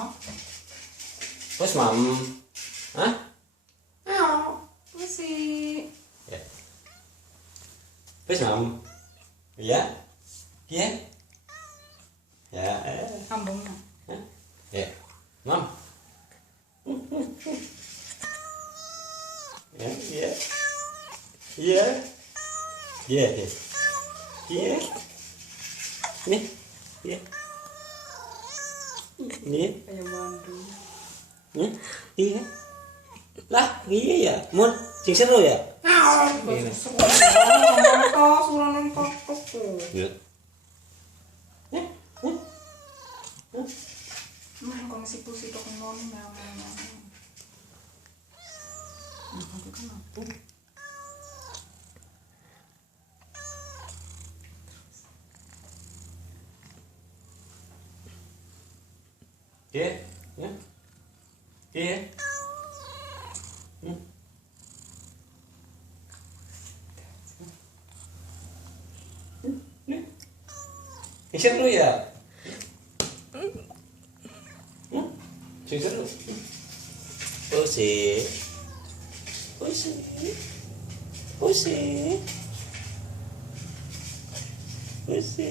Hah? Wes mam. Hah? Ayo, pusi. Ya. Wes mam. Iya? Iya? Ya. Sambungnya. Hah? Ya. Mam. Ya, iya. Iya. Iya, iya. Iya. Nih. Iya. Nih. Kayak Bandung. Nih. Iya. Lah, iya ya. Mun sing seru ya? Ini. Suruh Iya. Komisi pusi to kenon memang. Aku kan aku. Iya. Ya. Iya. Sing seru ya? Sing seru. Pusi. Pusi. Pusi. Pusi.